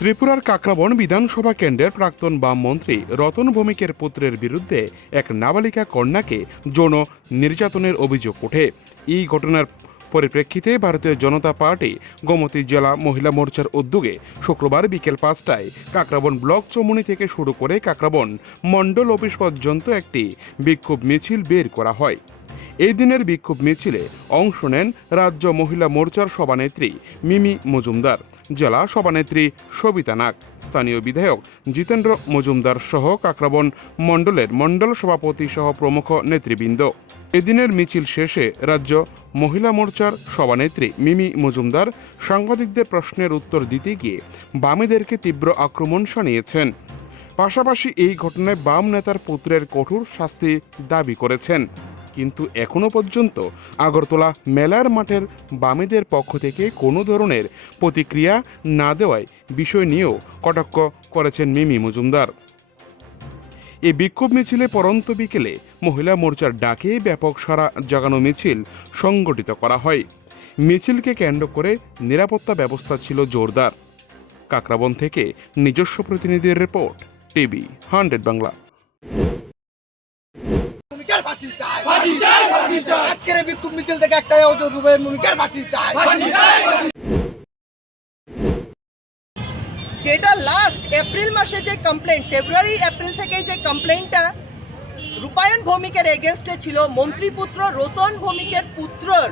ত্রিপুরার কাকরাবন বিধানসভা কেন্দ্রের প্রাক্তন বামমন্ত্রী রতন ভৌমিকের পুত্রের বিরুদ্ধে এক নাবালিকা কন্যাকে যৌন নির্যাতনের অভিযোগ ওঠে। এই ঘটনার পরিপ্রেক্ষিতে ভারতীয় জনতা পার্টি গোমতী জেলা মহিলা মোর্চার উদ্যোগে শুক্রবার বিকেল 5টায় কাকরাবন ব্লক চৌমুহনী থেকে শুরু করে কাকরাবন মণ্ডল অফিস পর্যন্ত একটি বিক্ষোভ মিছিল বের করা হয়। এই দিনের বিক্ষোভ মিছিলে অংশ নেন রাজ্য মহিলা মোর্চার সভানেত্রী মিমি মজুমদার, জেলা সভানেত্রী সবিতা নাগ, স্থানীয় বিধায়ক জিতেন্দ্র মজুমদার সহ কাকরাবন মণ্ডলের মণ্ডল সভাপতি সহ প্রমুখ নেতৃবৃন্দ। এদিনের মিছিল শেষে রাজ্য মহিলা মোর্চার সভানেত্রী মিমি মজুমদার সাংবাদিকদের প্রশ্নের উত্তর দিতে গিয়ে বামেদেরকে তীব্র আক্রমণ শানিয়েছেন। পাশাপাশি এই ঘটনায় বাম নেতার পুত্রের কঠোর শাস্তি দাবি করেছেন। কিন্তু এখনো পর্যন্ত আগরতলা মেলার মাঠের বামেদের পক্ষ থেকে কোনো ধরনের প্রতিক্রিয়া না দেওয়ায় বিষয় নিয়েও কটাক্ষ করেছেন মিমি মজুমদার। এই বিক্ষোভ মিছিলে পরন্ত বিকেলে মহিলা মোর্চার ডাকে ব্যাপক সাড়া জাগানো মিছিল সংগঠিত করা হয়। মিছিলকে কেন্দ্র করে নিরাপত্তা ব্যবস্থা ছিল জোরদার। কাকরাবন থেকে নিজস্ব প্রতিনিধির রিপোর্ট, টিভি 100 বাংলা। যেটা লাস্ট এপ্রিল মাসে যে কমপ্লেন্ট, ফেব্রুয়ারি এপ্রিল থেকে যে কমপ্লেন্টটা রূপায়ণ ভৌমিকের এগেনস্টে ছিল, মন্ত্রীপুত্র রতন ভৌমিকের পুত্রর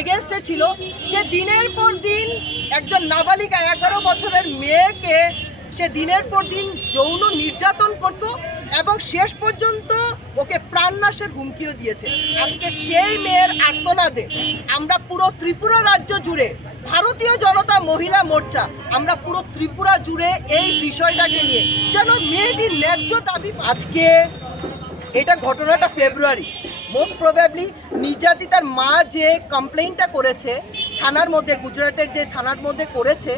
এগেনস্টে ছিল, সে দিনের পর দিন একজন নাবালিকা 11 বছরের মেয়েকে সে দিনের পর দিন যৌন নির্যাতন করত এবং শেষ পর্যন্ত ওকে প্রাণনাশের হুমকিও দিয়েছে। আজকে সেই মেয়ের আর্তনাদে আমরা পুরো ত্রিপুরা রাজ্য জুড়ে ভারতীয় জনতা মহিলা মোর্চা, আমরা পুরো ত্রিপুরা জুড়ে এই বিষয়টাকে নিয়ে যেন মেয়েটির ন্যায্য দাবি। আজকে এটা ঘটনাটা ফেব্রুয়ারি, মোস্ট প্রবাবলি নির্যাতিতার মা যে কমপ্লেইনটা করেছে থানার মধ্যে, গুজরাটের যে থানার মধ্যে করেছে,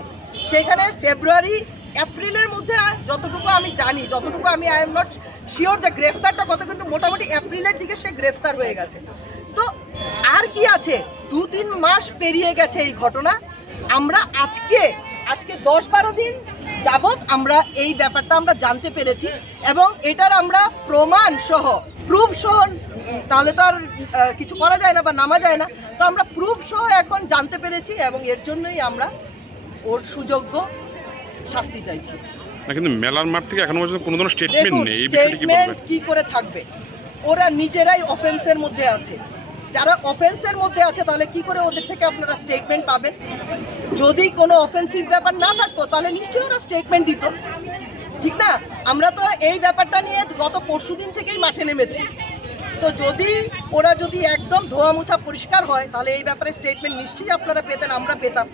সেখানে ফেব্রুয়ারি এপ্রিলের মধ্যে যতটুকু আমি জানি, যতটুকু আমি আই এম নট শিওর যে গ্রেফতারটা কত, কিন্তু মোটামুটি এপ্রিলের দিকে সে গ্রেফতার হয়ে গেছে। তো আর কি আছে, 2-3 মাস পেরিয়ে গেছে এই ঘটনা। আমরা আজকে 10-12 দিন যাবৎ আমরা এই ব্যাপারটা আমরা জানতে পেরেছি এবং এটার আমরা প্রমাণ সহ, প্রুফ সহ, তাহলে তো আর কিছু করা যায় না বা নামা যায় না, তো আমরা প্রুফ সহ এখন জানতে পেরেছি এবং এর জন্যই আমরা ওর সুযোগ্য শাস্তি চাইছি। কিন্তু মেলার মাঠ থেকে এখনো পর্যন্ত কোনো ধরনের স্টেটমেন্ট নেই। এই বিষয়টি কি বলবেন? কি করে থাকবে? ওরা নিজেরাই অফেন্সের মধ্যে আছে। যারা অফেন্সের মধ্যে আছে তাহলে কি করে ওদের থেকে আপনারা স্টেটমেন্ট পাবেন? যদি কোনো অফেন্সিভ ব্যাপার না থাকতো তাহলে নিশ্চয়ই ওরা স্টেটমেন্ট দিত, ঠিক না? আমরা তো এই ব্যাপারটা নিয়ে গত পরশুদিন থেকেই মাঠে নেমেছি। তো ওরা যদি একদম ধোয়া মোছা পরিষ্কার হয় তাহলে এই ব্যাপারে স্টেটমেন্ট নিশ্চয়ই আপনারা পেতেন, আমরা পেতাম।